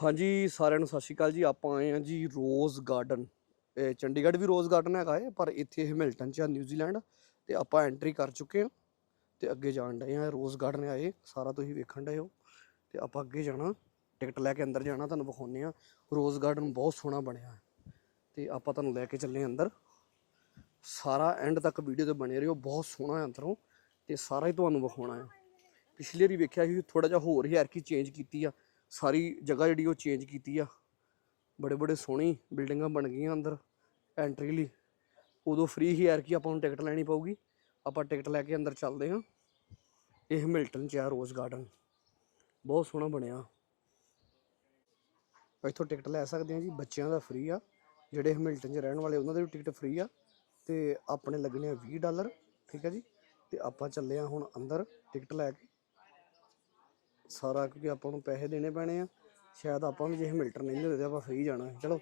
ਹਾਂਜੀ, ਸਾਰਿਆਂ ਨੂੰ ਸਤਿ ਸ਼੍ਰੀ ਅਕਾਲ ਜੀ। ਆਪਾਂ ਆਏ ਹਾਂ ਜੀ ਰੋਜ਼ ਗਾਰਡਨ। ਇਹ ਚੰਡੀਗੜ੍ਹ ਵੀ ਰੋਜ਼ ਗਾਰਡਨ ਹੈਗਾ ਹੈ ਪਰ ਇੱਥੇ ਹੈਮਿਲਟਨ ਚ ਆ ਨਿਊਜ਼ੀਲੈਂਡ ਤੇ ਆਪਾਂ ਐਂਟਰੀ ਕਰ ਚੁੱਕੇ ਹਾਂ ਤੇ ਅੱਗੇ ਜਾਣ ਡਏ ਹਾਂ ਰੋਜ਼ ਗਾਰਡਨ ਆਏ। ਸਾਰਾ ਤੁਸੀਂ ਵੇਖਣ ਡਏ ਹੋ। ਤੇ ਆਪਾਂ ਅੱਗੇ ਜਾਣਾ, ਟਿਕਟ ਲੈ ਕੇ ਅੰਦਰ ਜਾਣਾ, ਤੁਹਾਨੂੰ ਵਿਖਾਉਂਦੇ ਆ ਰੋਜ਼ ਗਾਰਡਨ ਬਹੁਤ ਸੋਹਣਾ ਬਣਿਆ। ਹੈ ਤੇ ਆਪਾਂ ਤੁਹਾਨੂੰ ਲੈ ਕੇ ਚੱਲੇ ਹਾਂ ਅੰਦਰ। ਸਾਰਾ ਐਂਡ ਤੱਕ ਵੀਡੀਓ ਤੇ ਬਣੇ ਰਹੋ, ਬਹੁਤ ਸੋਹਣਾ ਹੈ ਅੰਦਰੋਂ। ਤੇ ਸਾਰਾ ਹੀ ਤੁਹਾਨੂੰ ਵਿਖਾਉਣਾ ਹੈ। ਪਿਛਲੀ ਵਾਰੀ ਵੇਖਿਆ ਸੀ ਥੋੜਾ ਜਿਹਾ ਹੋਰ ਹੀ ਐਰਕੀ ਚੇਂਜ ਕੀਤੀ ਆ। ਸਾਰੀ ਜਗ੍ਹਾ ਜਿਹੜੀ ਉਹ ਚੇਂਜ ਕੀਤੀ ਆ। ਬੜੇ ਬੜੇ ਸੋਹਣੀ ਬਿਲਡਿੰਗਾਂ ਬਣ ਗਈਆਂ ਅੰਦਰ ਐਂਟਰੀ ਲਈ। ਉਦੋਂ ਫ੍ਰੀ ਹੀ ਐਰਕੀ ਆਪਾਂ ਨੂੰ ਟਿਕਟ ਲੈਣੀ ਪਊਗੀ। ਆਪਾਂ ਟਿਕਟ ਲੈ ਕੇ ਅੰਦਰ ਚੱਲਦੇ ਹਾਂ। ਇਹ ਮਿਲਟਨ ਚ ਆ ਰੋਜ਼ ਗਾਰਡਨ ਬਹੁਤ ਸੋਹਣਾ ਬਣਿਆ। ਇੱਥੋਂ ਟਿਕਟ ਲੈ ਸਕਦੇ ਆ ਜੀ, ਬੱਚਿਆਂ ਦਾ ਫ੍ਰੀ ਆ। ਜਿਹੜੇ ਹੈਮਿਲਟਨ 'ਚ ਰਹਿਣ ਵਾਲੇ, ਉਹਨਾਂ ਦੇ ਵੀ ਟਿਕਟ ਫ੍ਰੀ ਆ। ਤੇ ਆਪਣੇ ਲੱਗਣੇ ਆ 20 ਡਾਲਰ ਠੀਕ ਆ ਜੀ। ਤੇ ਆਪਾਂ ਚੱਲੇ ਆ ਹੁਣ ਅੰਦਰ ਟਿਕਟ ਲੈ ਕੇ। ਸਾਰਾ ਕਿਉਂਕਿ ਆਪਾਂ ਨੂੰ ਪੈਸੇ ਦੇਣੇ ਪੈਣੇ ਆ, ਸ਼ਾਇਦ ਆਪਾਂ ਵੀ ਜੇ ਹੈਮਿਲਟਨ ਨਹੀਂ ਹੁੰਦੇ ਤਾਂ ਆਪਾਂ ਫ੍ਰੀ ਜਾਣਾ ਚਲੋ,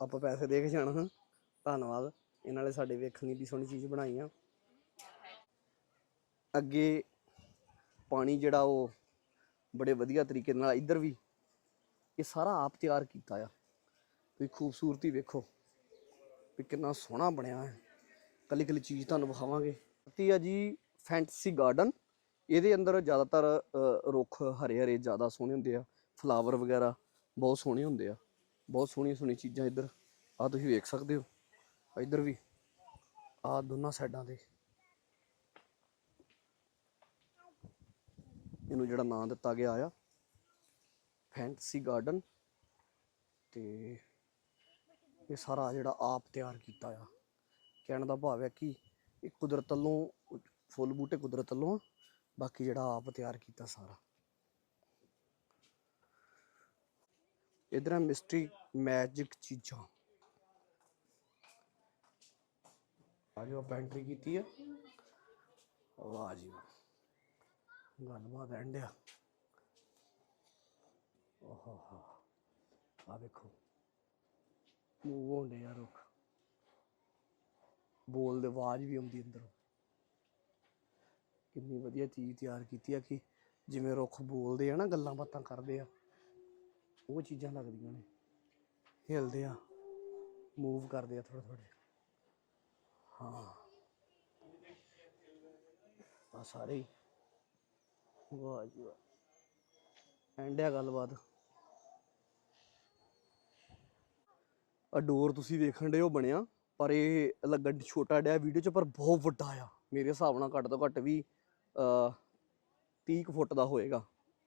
ਆਪਾਂ ਪੈਸੇ ਦੇ ਕੇ ਜਾਣਾ ਹਾਂ। ਧੰਨਵਾਦ। ਇਹਨਾਂ ਨੇ ਸਾਡੇ ਵੇਖਣ ਲਈ ਵੀ ਸੋਹਣੀ ਚੀਜ਼ ਬਣਾਈ ਆ। ਅੱਗੇ ਪਾਣੀ ਜਿਹੜਾ ਉਹ ਬੜੇ ਵਧੀਆ ਤਰੀਕੇ ਨਾਲ ਇੱਧਰ ਵੀ ਇਹ ਸਾਰਾ ਆਪ ਤਿਆਰ ਕੀਤਾ ਆ। ਤੁਸੀਂ ਖੂਬਸੂਰਤੀ ਵੇਖੋ ਵੀ ਕਿੰਨਾ ਸੋਹਣਾ ਬਣਿਆ ਹੈ। ਕੱਲੀ ਕੱਲੀ ਚੀਜ਼ ਤੁਹਾਨੂੰ ਵਿਖਾਵਾਂਗੇ। ਤੇ ਆ ਜੀ ਫੈਂਟਸੀ ਗਾਰਡਨ। ਇਹਦੇ ਅੰਦਰ ਜ਼ਿਆਦਾਤਰ ਰੁੱਖ ਹਰੇ ਹਰੇ ਜ਼ਿਆਦਾ ਸੋਹਣੇ ਹੁੰਦੇ ਆ ਫਲਾਵਰ ਵਗੈਰਾ ਬਹੁਤ ਸੋਹਣੇ ਹੁੰਦੇ ਆ ਬਹੁਤ ਸੋਹਣੀਆਂ ਸੋਹਣੀਆਂ ਚੀਜ਼ਾਂ ਇੱਧਰ ਆ ਤੁਸੀਂ ਵੇਖ ਸਕਦੇ ਹੋ ਇੱਧਰ ਵੀ ਆ ਦੋਨਾਂ ਸਾਈਡਾਂ ਤੇ। ਇਹਨੂੰ ਜਿਹੜਾ ਨਾਂ ਦਿੱਤਾ ਗਿਆ ਆ ਫੈਂਟਸੀ ਗਾਰਡਨ ਤੇ ਇਹ ਸਾਰਾ ਜਿਹੜਾ ਆਪ ਤਿਆਰ ਕੀਤਾ ਆ। ਕਹਿਣ ਦਾ ਭਾਵ ਹੈ ਕਿ ਇਹ ਕੁਦਰਤ ਵੱਲੋਂ ਫੁੱਲ ਬੂਟੇ ਕੁਦਰਤ ਵੱਲੋਂ ਆ, ਬਾਕੀ ਜਿਹੜਾ ਆਪ ਤਿਆਰ ਕੀਤਾ ਸਾਰਾ। ਇਧਰ ਮਿਸਟਰੀ ਮੈਜਿਕ ਚੀਜ਼ਾਂ। ਆ ਜੋ ਆਪਾਂ ਕੀਤੀ ਆ। ਵਾਹ ਜੀ ਗੱਲਬਾਤ ਐਂਡ ਓਹੋ ਆ ਵੇਖੋ। ਮੂਵ ਹੁੰਦੇ ਯਾਰ ਰੁੱਖ ਬੋਲਦੇ ਆਵਾਜ਼ ਵੀ ਆਉਂਦੀ ਅੰਦਰੋਂ। ਕਿੰਨੀ ਵਧੀਆ ਚੀਜ਼ ਤਿਆਰ ਕੀਤੀ ਆ ਕਿ ਜਿਵੇਂ ਰੁੱਖ ਬੋਲਦੇ ਆ ਨਾ, ਗੱਲਾਂ ਬਾਤਾਂ ਕਰਦੇ ਆ, ਉਹ ਚੀਜ਼ਾਂ ਲੱਗਦੀਆਂ ਨੇ। ਹਿਲਦੇ ਆ ਮੂਵ ਕਰਦੇ ਆ ਥੋੜੇ ਥੋੜੇ ਹਾਂ। ਆ ਸਾਰੇ ਹੀ। ਵਾਹ ਜੀ ਵਾਹ। ਐਂਡਿਆ ਗੱਲਬਾਤ। ਆ ਡੋਰ ਤੁਸੀਂ ਵੇਖਣ ਦੇ ਉਹ ਬਣਿਆ, ਪਰ ਇਹ ਲੱਗਣ ਛੋਟਾ ਡਿਆ ਵੀਡੀਓ 'ਚ, ਪਰ ਬਹੁਤ ਵੱਡਾ ਆ। ਮੇਰੇ ਹਿਸਾਬ ਨਾਲ ਘੱਟ ਤੋਂ ਘੱਟ ਵੀ ਤੀਹ ਕੁ ਫੁੱਟ ਦਾ ਹੋਏਗਾ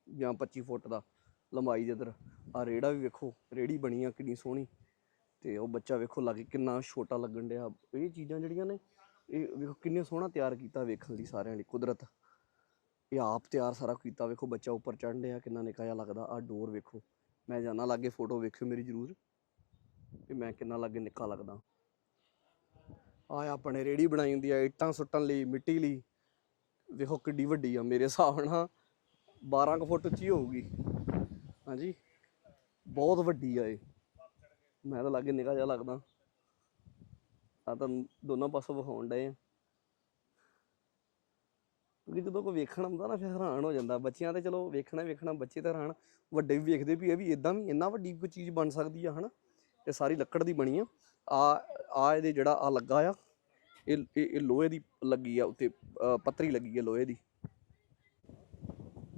ਜਾਂ 25 ਫੁੱਟ ਦਾ ਲੰਬਾਈ ਦੇ ਇਧਰ ਆ ਰੇੜਾ ਵੀ ਵੇਖੋ, ਰੇੜੀ ਬਣੀ ਆ ਕਿੰਨੀ ਸੋਹਣੀ। ਤੇ ਉਹ ਬੱਚਾ ਵੇਖੋ ਲੱਗੇ ਕਿੰਨਾ ਛੋਟਾ ਲੱਗਣ ਡਿਆ। ਇਹ ਚੀਜ਼ਾਂ ਜਿਹੜੀਆਂ ਨੇ, ਇਹ ਵੇਖੋ ਕਿੰਨੇ ਸੋਹਣਾ ਤਿਆਰ ਕੀਤਾ ਵੇਖਣ ਲਈ ਸਾਰਿਆਂ ਲਈ ਕੁਦਰਤ। ਇਹ ਆਪ ਤਿਆਰ ਸਾਰਾ ਕੀਤਾ ਵੇਖੋ, ਬੱਚਾ ਉੱਪਰ ਚੜ੍ਹਨ ਡਿਆ, ਕਿੰਨਾ ਨਿੱਕਾ ਜਿਹਾ ਲੱਗਦਾ। ਆ ਡੋਰ ਵੇਖੋ, ਮੈਂ ਜਾਣਾ ਲਾਗੇ, ਫੋਟੋ ਵੇਖਿਓ ਮੇਰੀ ਜ਼ਰੂਰ, ਵੀ ਮੈਂ ਕਿੰਨਾ ਲਾਗੇ ਨਿੱਕਾ ਲੱਗਦਾ। ਆ ਆਪਣੇ ਰੇੜੀ ਬਣਾਈ ਹੁੰਦੀ ਆ, ਇੱਟਾਂ ਸੁੱਟਣ ਲਈ, ਮਿੱਟੀ ਲਈ। ਵੇਖੋ ਕਿੱਡੀ ਵੱਡੀ ਆ ਮੇਰੇ ਹਿਸਾਬ ਨਾਲ। 12 ਕੁ ਫੁੱਟ ਉੱਚੀ ਹੋਊਗੀ। ਹਾਂਜੀ। ਬਹੁਤ ਵੱਡੀ ਆ ਇਹ। ਮੈਂ ਤਾਂ ਲਾਗੇ ਨਿੱਕਾ ਜਿਹਾ ਲੱਗਦਾ। ਆ ਤਾਂ ਦੋਨਾਂ ਪਾਸੋਂ ਵਿਖਾਉਣ ਡਏ ਆ। ਕਿਉਂਕਿ ਜਦੋਂ ਕੋਈ ਵੇਖਣ ਆਉਂਦਾ ਨਾ ਫਿਰ ਹੈਰਾਨ ਹੋ ਜਾਂਦਾ। ਬੱਚਿਆਂ ਤੇ ਚਲੋ ਵੇਖਣਾ ਵੇਖਣਾ, ਬੱਚੇ ਤਾਂ ਹੈਰਾਨ। ਵੱਡੇ ਵੀ ਵੇਖਦੇ ਵੀ ਇਹ ਵੀ ਇਦਾਂ ਵੀ ਇੰਨਾ ਵੱਡੀ ਕੋਈ ਚੀਜ਼ ਬਣ ਸਕਦੀ ਆ, ਹਨਾ? ਇਹ ਸਾਰੀ ਲੱਕੜ ਦੀ ਬਣੀ ਆ। ਆ ਆ ਇਹਦੇ ਜਿਹੜਾ ਆ ਲੱਗਾ ਆ। ਇਹ ਇਹ ਇਹ ਲੋਹੇ ਦੀ ਲੱਗੀ ਆ ਉੱਤੇ ਅ, ਪੱਤਰੀ ਲੱਗੀ ਆ ਲੋਹੇ ਦੀ।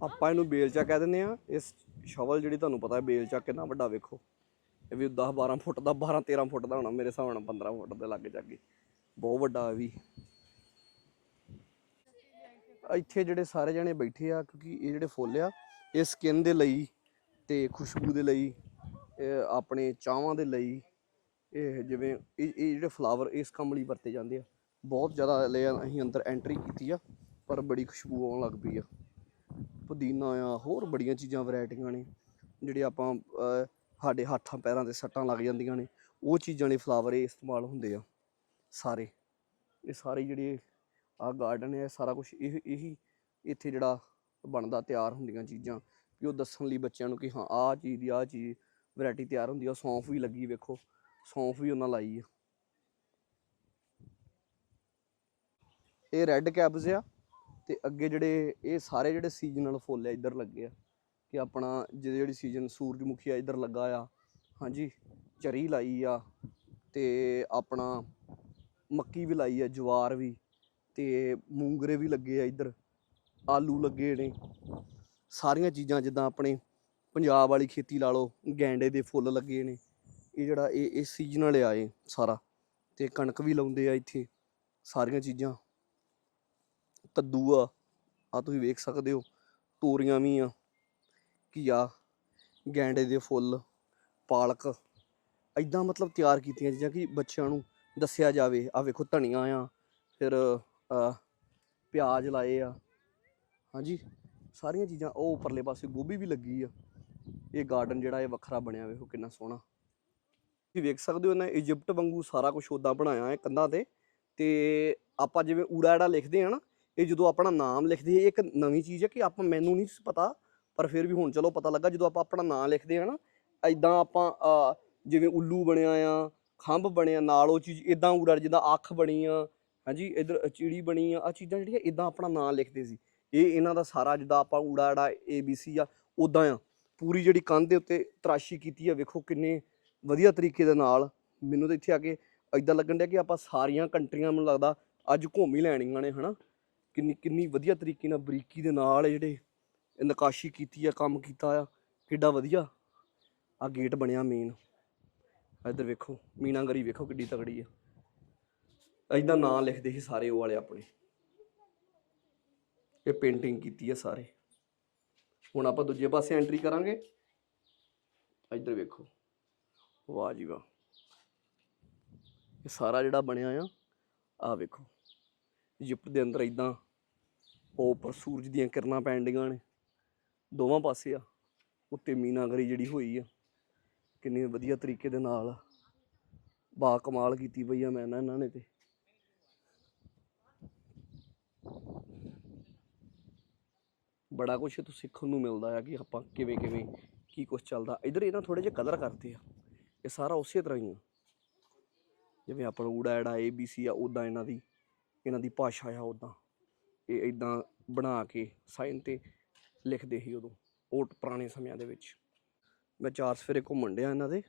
ਆਪਾਂ ਇਹਨੂੰ ਬੇਲਚਾ ਕਹਿ ਦਿੰਦੇ ਆ। ਇਸ ਸ਼ਵਲ ਜਿਹੜੀ ਤੁਹਾਨੂੰ ਪਤਾ ਹੈ ਬੇਲਚਾ ਕਿੰਨਾ ਵੱਡਾ ਵੇਖੋ। ਇਹ ਵੀ 10 12 ਫੁੱਟ ਦਾ 12 13 ਫੁੱਟ ਦਾ ਹੋਣਾ ਮੇਰੇ ਹਿਸਾਬ ਨਾਲ 15 ਫੁੱਟ ਦੇ ਲੱਗੇ ਜਾਗੇ। ਬਹੁਤ ਵੱਡਾ ਵੀ। ਇੱਥੇ ਜਿਹੜੇ ਸਾਰੇ ਜਣੇ ਬੈਠੇ ਆ ਕਿਉਂਕਿ ਇਹ ਜਿਹੜੇ ਫੁੱਲ ਆ ਇਹ ਸਕਿਨ ਦੇ ਲਈ ਤੇ ਖੁਸ਼ਬੂ ਦੇ ਲਈ ਆਪਣੇ ਚਾਹਾਂ ਦੇ ਲਈ ਇਹ ਜਿਵੇਂ ਇਹ ਇਹ ਜਿਹੜੇ ਫਲਾਵਰ ਇਸ ਕੰਮ ਲਈ ਵਰਤੇ ਜਾਂਦੇ ਆ। ਬਹੁਤ ਜ਼ਿਆਦਾ ਲੈ ਅਸੀਂ ਅੰਦਰ ਐਂਟਰੀ ਕੀਤੀ ਆ, ਪਰ ਬੜੀ ਖੁਸ਼ਬੂ ਆਉਣ ਲੱਗ ਪਈ ਆ। ਪੁਦੀਨਾ ਆ, ਹੋਰ ਬੜੀਆਂ ਚੀਜ਼ਾਂ ਵੈਰਾਈਟੀਆਂ ਨੇ, ਜਿਹੜੇ ਆਪਾਂ ਸਾਡੇ ਹੱਥਾਂ, ਪੈਰਾਂ ਤੇ ਸੱਟਾਂ ਲੱਗ ਜਾਂਦੀਆਂ ਨੇ, ਉਹ ਚੀਜ਼ਾਂ ਲਈ ਫਲਾਵਰ ਇਸਤੇਮਾਲ ਹੁੰਦੇ ਆ, ਸਾਰੇ। ਇਹ ਸਾਰੇ ਜਿਹੜੇ ਆ ਗਾਰਡਨ ਹੈ ਸਾਰਾ ਕੁਝ ਇਹ, ਇਹੀ ਇੱਥੇ ਜਿਹੜਾ ਬਣਦਾ, ਤਿਆਰ ਹੁੰਦੀਆਂ ਚੀਜ਼ਾਂ, ਵੀ ਉਹ ਦੱਸਣ ਲਈ ਬੱਚਿਆਂ ਨੂੰ ਕਿ ਹਾਂ, ਆਹ ਚੀਜ਼ ਦੀ ਆਹ ਚੀਜ਼ ਵੈਰਾਈਟੀ ਤਿਆਰ ਹੁੰਦੀ ਆ ਸੌਂਫ ਵੀ ਲੱਗੀ ਵੇਖੋ, ਸੌਂਫ ਵੀ ਉਹਨਾਂ ਲਾਈ ਆ। ਇਹ ਰੈੱਡ ਕੈਬਸ ਆ ਤੇ ਅੱਗੇ ਜਿਹੜੇ ਇਹ ਸਾਰੇ ਜਿਹੜੇ ਸੀਜ਼ਨਲ ਫੁੱਲ ਆ, ਇੱਧਰ ਲੱਗੇ ਆ ਕਿ ਆਪਣਾ ਜਿਹਦੀ ਜਿਹੜੀ ਸੀਜ਼ਨ ਸੂਰਜਮੁਖੀ ਆ, ਇੱਧਰ ਲੱਗਾ ਆ, ਹਾਂਜੀ ਚਰੀ ਲਾਈ ਆ ਤੇ ਆਪਣਾ ਮੱਕੀ ਵੀ ਲਾਈ ਆ, ਜਵਾਰ ਵੀ ਤੇ ਮੂੰਗਰੇ ਵੀ ਲੱਗੇ ਆ ਇੱਧਰ, ਆਲੂ ਲੱਗੇ ਨੇ। ਸਾਰੀਆਂ ਚੀਜ਼ਾਂ ਜਿੱਦਾਂ ਆਪਣੇ ਪੰਜਾਬ ਵਾਲੀ ਖੇਤੀ ਲਾ ਲਓ, ਗੈਂਡੇ ਦੇ ਫੁੱਲ ਲੱਗੇ ਨੇ। ਇਹ ਜਿਹੜਾ ਇਹ ਇਹ ਸੀਜ਼ਨਲ ਆ ਇਹ ਸਾਰਾ ਤੇ ਕਣਕ ਵੀ ਲਾਉਂਦੇ ਆ ਇੱਥੇ, ਸਾਰੀਆਂ ਚੀਜ਼ਾਂ। ਕੱਦੂ ਆ ਆ ਤੁਸੀਂ ਵੇਖ ਸਕਦੇ ਹੋ, ਤੋਰੀਆਂ ਵੀ ਆ, ਘੀਆ, ਗੈਂਡੇ ਦੇ ਫੁੱਲ, ਪਾਲਕ। ਐਦਾਂ ਮਤਲਬ ਤਿਆਰ ਕੀਤੀਆਂ ਚੀਜ਼ਾਂ ਕਿ ਬੱਚਿਆਂ ਨੂੰ ਦੱਸਿਆ ਜਾਵੇ ਆ ਵੇਖੋ ਧਨੀਆ ਆ, ਫਿਰ ਪਿਆਜ਼ ਲਾਏ ਆ। ਹਾਂਜੀ, ਸਾਰੀਆਂ ਚੀਜ਼ਾਂ, ਉਹ ਉੱਪਰਲੇ ਪਾਸੇ ਗੋਭੀ ਵੀ ਲੱਗੀ ਆ। ਇਹ ਗਾਰਡਨ ਜਿਹੜਾ ਇਹ ਵੱਖਰਾ ਬਣਿਆ, ਵੇਖੋ ਕਿੰਨਾ ਸੋਹਣਾ। ਤੁਸੀਂ ਵੇਖ ਸਕਦੇ ਹੋ ਨਾ ਇਜਿਪਟ ਵਾਂਗੂ ਸਾਰਾ ਕੁਝ ਉਦਾਂ ਬਣਾਇਆ ਹੈ ਕੰਧਾਂ ਤੇ। ਤੇ ਆਪਾਂ ਜਿਵੇਂ ਊੜਾ ਐੜਾ ਲਿਖਦੇ ਆ ਨਾ ਇਹ ਜਦੋਂ ਆਪਣਾ ਨਾਮ ਲਿਖਦੇ, ਇਹ ਇੱਕ ਨਵੀਂ ਚੀਜ਼ ਹੈ ਕਿ ਆਪਾਂ ਮੈਨੂੰ ਨਹੀਂ ਪਤਾ, ਪਰ ਫਿਰ ਵੀ ਹੁਣ ਚਲੋ ਪਤਾ ਲੱਗਾ ਜਦੋਂ ਆਪਾਂ ਆਪਣਾ ਨਾਮ ਲਿਖਦੇ ਆ ਨਾ ਐਦਾਂ ਆਪਾਂ ਜਿਵੇਂ ਉੱਲੂ ਬਣਿਆ ਆ, ਖੰਭ ਬਣਿਆ, ਨਾਲ ਉਹ ਚੀਜ਼ ਇਦਾਂ ਉੜਾ ਜਿੱਦਾਂ ਅੱਖ ਬਣੀ ਆ, ਹਾਂਜੀ, ਇਧਰ ਚਿੜੀ ਬਣੀ ਆ ਆ ਚੀਜ਼ਾਂ ਜਿਹੜੀਆਂ ਇਦਾਂ ਆਪਣਾ ਨਾਮ ਲਿਖਦੇ ਸੀ। ਇਹ ਇਹਨਾਂ ਦਾ ਸਾਰਾ ਜਿੱਦਾਂ ਆਪਾਂ ਊੜਾ ਐੜਾ ABC ਆ ਉਦਾਂ ਆ, ਪੂਰੀ ਜਿਹੜੀ ਕੰਧ ਦੇ ਉੱਤੇ ਤਰਾਸ਼ੀ ਕੀਤੀ ਆ, ਵੇਖੋ ਕਿੰਨੇ ਵਧੀਆ ਤਰੀਕੇ ਦੇ ਨਾਲ, ਮੈਨੂੰ ਤਾਂ ਇੱਥੇ ਆ ਕੇ ਐਦਾਂ ਲੱਗਣ ਡਿਆ ਕਿ ਆਪਾਂ ਸਾਰੀਆਂ ਕੰਟਰੀਆਂ, ਮੈਨੂੰ ਲੱਗਦਾ ਅੱਜ ਘੁੰਮ ਹੀ ਲੈਣੀਆਂ ਨੇ, ਹਨਾ। ਕਿੰਨੀ ਕਿੰਨੀ ਵਧੀਆ ਤਰੀਕੇ ਨਾਲ ਬਰੀਕੀ ਦੇ ਨਾਲ ਜਿਹੜੇ ਇਹ ਨਕਾਸ਼ੀ ਕੀਤੀ ਆ, ਕੰਮ ਕੀਤਾ ਆ, ਕਿੱਡਾ ਵਧੀਆ। ਆ ਗੇਟ ਬਣਿਆ ਮੇਨ ਇੱਧਰ ਵੇਖੋ, ਮੀਨਾਗਰੀ ਵੇਖੋ ਕਿੱਡੀ ਤਗੜੀ ਆ। ਐਦਾਂ ਨਾਂ ਲਿਖਦੇ ਸੀ ਸਾਰੇ ਉਹ ਵਾਲੇ ਆਪਣੇ। ਇਹ ਪੇਂਟਿੰਗ ਕੀਤੀ ਆ ਸਾਰੇ। ਹੁਣ ਆਪਾਂ ਦੂਜੇ ਪਾਸੇ ਐਂਟਰੀ ਕਰਾਂਗੇ। ਇੱਧਰ ਵੇਖੋ। ਵਾਹ ਜੀ ਵਾਹ। ਇਹ ਸਾਰਾ ਜਿਹੜਾ ਬਣਿਆ ਆ ਆ ਵੇਖੋ। ਇਜਿਪਟ ਦੇ ਅੰਦਰ ਇਦਾਂ ਉਹ ਉੱਪਰ ਸੂਰਜ ਦੀਆਂ ਕਿਰਨਾਂ ਪੈਣ ਡੀਆਂ ਨੇ। ਦੋਵਾਂ ਪਾਸੇ ਆ। ਉੱਤੇ ਮੀਨਾਗਰੀ ਜਿਹੜੀ ਹੋਈ ਆ। ਕਿੰਨੇ ਵਧੀਆ ਤਰੀਕੇ ਦੇ ਨਾਲ ਬਾ ਕਮਾਲ ਕੀਤੀ ਪਈ ਆ ਮੈਂ ਨਾ ਇਹਨਾਂ ਨੇ ਤੇ। ਬੜਾ ਕੁਝ ਤੋਂ ਸਿੱਖਣ ਨੂੰ ਮਿਲਦਾ ਆ ਕਿ ਆਪਾਂ ਕਿਵੇਂ ਕਿਵੇਂ ਕੀ ਕੁਝ ਚੱਲਦਾ। ਇਧਰ ਇਹਨਾਂ ਥੋੜੇ ਜਿਹਾ ਕਲਰ ਕਰਦੇ ਆ। ਇਹ ਸਾਰਾ ਉਸੇ ਤਰ੍ਹਾਂ ਹੀ ਆ। ਜਿਵੇਂ ਆਪਣਾ ਊੜਾ ਐੜਾ ABC ਆ ਉਦਾਂ ਇਹਨਾਂ ਦੀ। ਇਹਨਾਂ ਦੀ ਭਾਸ਼ਾ ਆ ਉਦਾਂ ਇਹ ਇਦਾਂ ਬਣਾ ਕੇ ਸਾਈਨ ਤੇ ਲਿਖਦੇ ਸੀ ਉਦੋਂ ਉਹ ਪੁਰਾਣੇ ਸਮਿਆਂ ਦੇ ਵਿੱਚ। ਮੈਂ ਚਾਰ ਸਫੇਰੇ ਘੁੰਮਣ ਡਿਆ ਇਹਨਾਂ ਦੇ।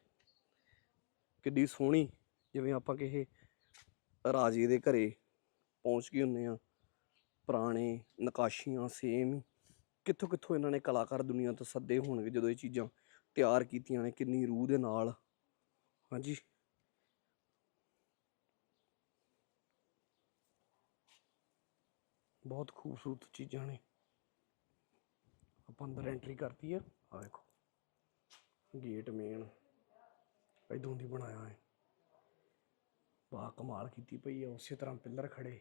ਕਿੱਡੀ ਸੋਹਣੀ, ਜਿਵੇਂ ਆਪਾਂ ਕਿਸੇ ਰਾਜੇ ਦੇ ਘਰੇ ਪਹੁੰਚ ਗਏ ਹੁੰਨੇ ਆ ਪੁਰਾਣੇ, ਨਕਾਸ਼ੀਆਂ, ਸੇਮ ਕਿੱਥੋਂ ਕਿੱਥੋਂ ਇਹਨਾਂ ਨੇ ਕਲਾਕਾਰ ਦੁਨੀਆ ਤੋਂ ਸੱਦੇ ਹੋਣਗੇ ਜਦੋਂ ਇਹ ਚੀਜ਼ਾਂ ਤਿਆਰ ਕੀਤੀਆਂ ਨੇ, ਕਿੰਨੀ ਰੂਹ ਦੇ ਨਾਲ। ਹਾਂਜੀ। ਬਹੁਤ ਖੂਬਸੂਰਤ ਚੀਜ਼ਾਂ ਨੇ। ਆਪਾਂ ਅੰਦਰ ਐਂਟਰੀ ਕਰਤੀ ਆ। ਆ ਵੇਖੋ ਗੇਟ ਮੇਨ ਇਦੋਂ ਦੀ ਬਣਾਇਆ ਹੈ। ਵਾਹ ਕਮਾਲ ਕੀਤੀ ਪਈ ਆ, ਉਸੇ ਤਰ੍ਹਾਂ ਪਿੱਲਰ ਖੜੇ।